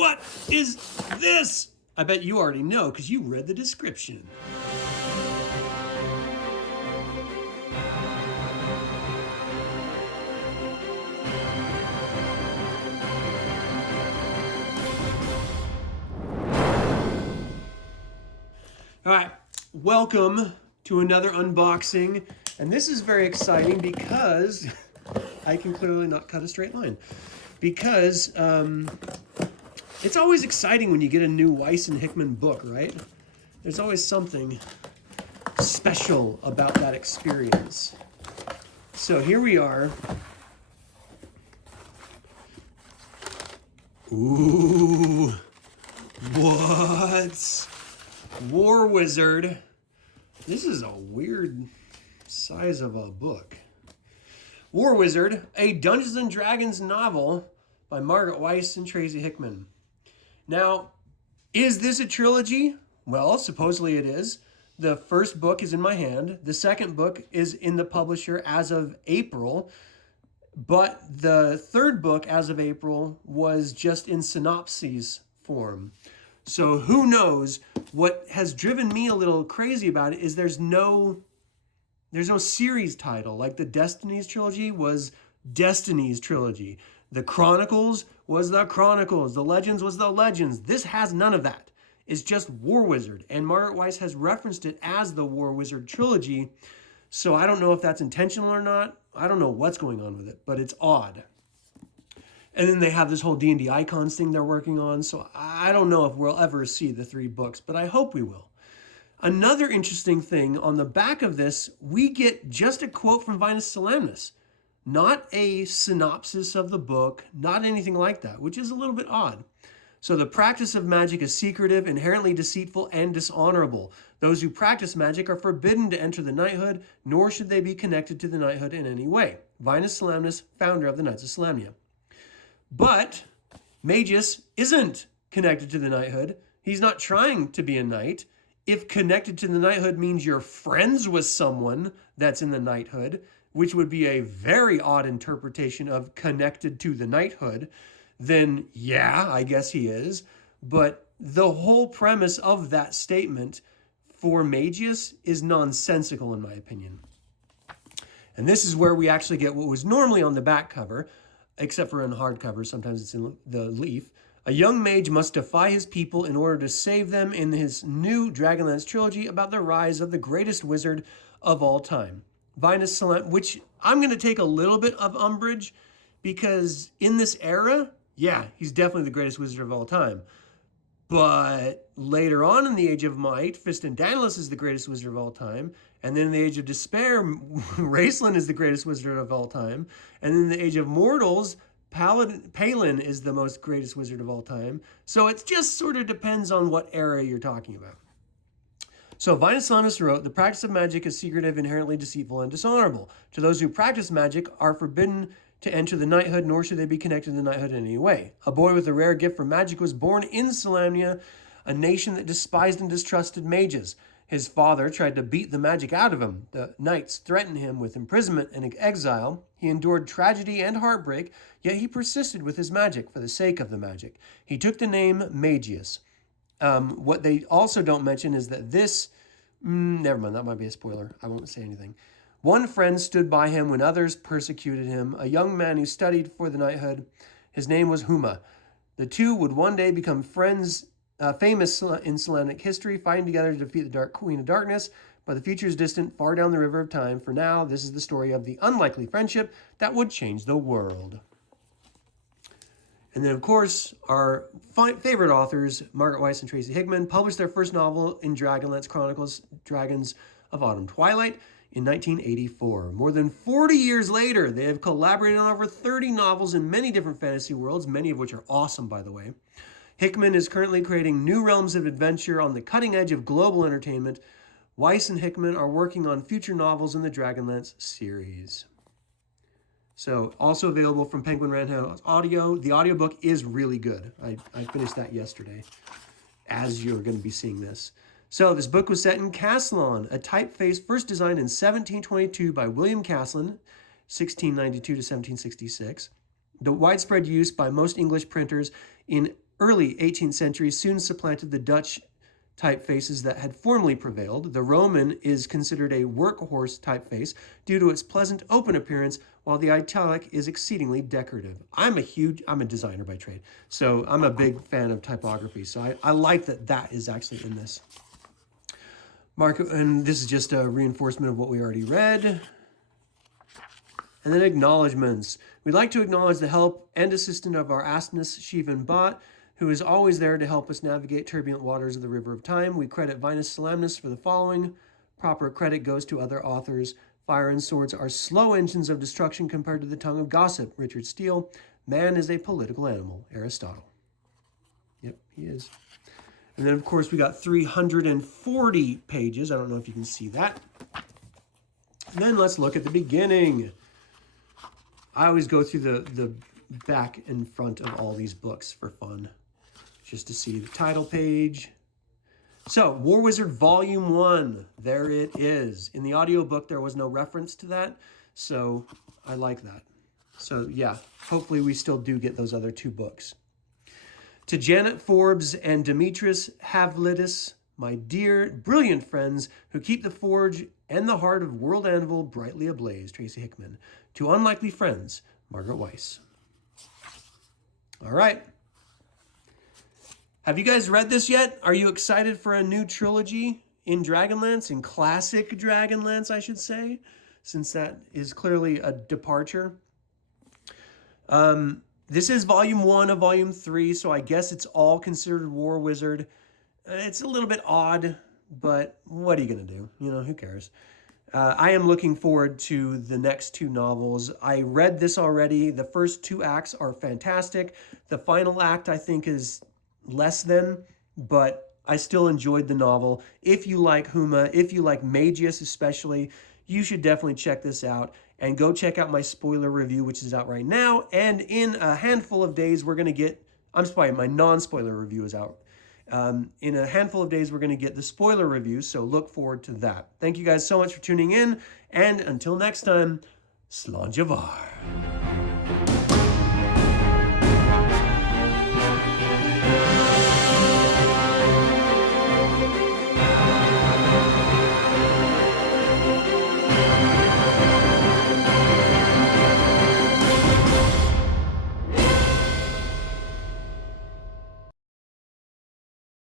What is this? I bet you already know because you read the description. All right, welcome to another unboxing. And this is very exciting because I can clearly not cut a straight line. Because it's always exciting when you get a new Weis and Hickman book, right? There's always something special about that experience. So here we are. Ooh, what? War Wizard. This is a weird size of a book. War Wizard, a Dungeons & Dragons novel by Margaret Weis and Tracy Hickman. Now, is this a trilogy? Well, supposedly it is. The first book is in my hand. The second book is in the publisher as of April. But the third book, as of April, was just in synopses form. So who knows? What has driven me a little crazy about it is there's no series title. Like the Destinies trilogy was Destiny's trilogy. The Chronicles was the Chronicles. The Legends was the Legends. This has none of that. It's just War Wizard. And Margaret Weis has referenced it as the War Wizard trilogy. So I don't know if that's intentional or not. I don't know what's going on with it, but it's odd. And then they have this whole D&D icons thing they're working on. So I don't know if we'll ever see the 3 books, but I hope we will. Another interesting thing, on the back of this, we get just a quote from Vinus Solamnus. Not a synopsis of the book, not anything like that, which is a little bit odd. So the practice of magic is secretive, inherently deceitful, and dishonorable. Those who practice magic are forbidden to enter the knighthood, nor should they be connected to the knighthood in any way. Vinus Solamnus, founder of the Knights of Solamnia. But Magus isn't connected to the knighthood. He's not trying to be a knight. If connected to the knighthood means you're friends with someone that's in the knighthood, which would be a very odd interpretation of connected to the knighthood, then yeah, I guess he is. But the whole premise of that statement for Magus is nonsensical in my opinion. And this is where we actually get what was normally on the back cover, except for in hardcover, sometimes it's in the leaf. A young mage must defy his people in order to save them in his new DragonLance trilogy about the rise of the greatest wizard of all time. Vinus Solamnus, which I'm going to take a little bit of umbrage because in this era, yeah, he's definitely the greatest wizard of all time. But later on in the Age of Might, Fiston Daedalus is the greatest wizard of all time. And then in the Age of Despair, Raistlin is the greatest wizard of all time. And then in the Age of Mortals, Palin is the most greatest wizard of all time. So it just sort of depends on what era you're talking about. So Vinus Solamnus wrote, the practice of magic is secretive, inherently deceitful, and dishonorable. To those who practice magic are forbidden to enter the knighthood, nor should they be connected to the knighthood in any way. A boy with a rare gift for magic was born in Solamnia, a nation that despised and distrusted mages. His father tried to beat the magic out of him. The knights threatened him with imprisonment and exile. He endured tragedy and heartbreak, yet he persisted with his magic for the sake of the magic. He took the name Magus. What they also don't mention is that this, never mind, that might be a spoiler. I won't say anything. One friend stood by him when others persecuted him, a young man who studied for the knighthood. His name was Huma. The two would one day become friends, famous in Solamnic history, fighting together to defeat the Dark Queen of Darkness. But the future is distant, far down the river of time. For now, this is the story of the unlikely friendship that would change the world. And then, of course, our favorite authors, Margaret Weis and Tracy Hickman, published their first novel in DragonLance Chronicles, Dragons of Autumn Twilight, in 1984. More than 40 years later, they have collaborated on over 30 novels in many different fantasy worlds, many of which are awesome, by the way. Hickman is currently creating new realms of adventure on the cutting edge of global entertainment. Weis and Hickman are working on future novels in the DragonLance series. So, also available from Penguin Random House Audio. The audiobook is really good. I finished that yesterday, as you're going to be seeing this. So, this book was set in Castellon, a typeface first designed in 1722 by William Castellon, 1692 to 1766. The widespread use by most English printers in early 18th century soon supplanted the Dutch typefaces that had formerly prevailed. The Roman is considered a workhorse typeface due to its pleasant open appearance, while the italic is exceedingly decorative. I'm a designer by trade, so I'm a big fan of typography. So I like that is actually in this. And this is just a reinforcement of what we already read. And then acknowledgements. We'd like to acknowledge the help and assistance of our Asnus Shivan Bot, who is always there to help us navigate turbulent waters of the River of Time. We credit Vinus Solamnus for the following. Proper credit goes to other authors. Fire and swords are slow engines of destruction compared to the tongue of gossip. Richard Steele. Man is a political animal. Aristotle. Yep, he is. And then, of course, we got 340 pages. I don't know if you can see that. And then let's look at the beginning. I always go through the back and front of all these books for fun, just to see the title page. So, War Wizard Volume 1, there it is. In the audiobook, there was no reference to that, so I like that. So, yeah, hopefully we still do get those other 2 books. To Janet Forbes and Demetrius Havlidis, my dear, brilliant friends who keep the forge and the heart of World Anvil brightly ablaze, Tracy Hickman. To unlikely friends, Margaret Weis. All right. Have you guys read this yet? Are you excited for a new trilogy in Dragonlance, in classic Dragonlance, I should say, since that is clearly a departure? This is Volume 1 of Volume 3, so I guess it's all considered War Wizard. It's a little bit odd, but what are you going to do? You know, who cares? I am looking forward to the next 2 novels. I read this already. The first 2 acts are fantastic. The final act, I think, is less than, but I still enjoyed the novel. If you like Huma, if you like Magius especially, you should definitely check this out. And go check out my spoiler review, which is out right now. And in a handful of days, we're going to get... I'm sorry, my non-spoiler review is out. In a handful of days, we're going to get the spoiler review, so look forward to that. Thank you guys so much for tuning in, and until next time, Slán Javar.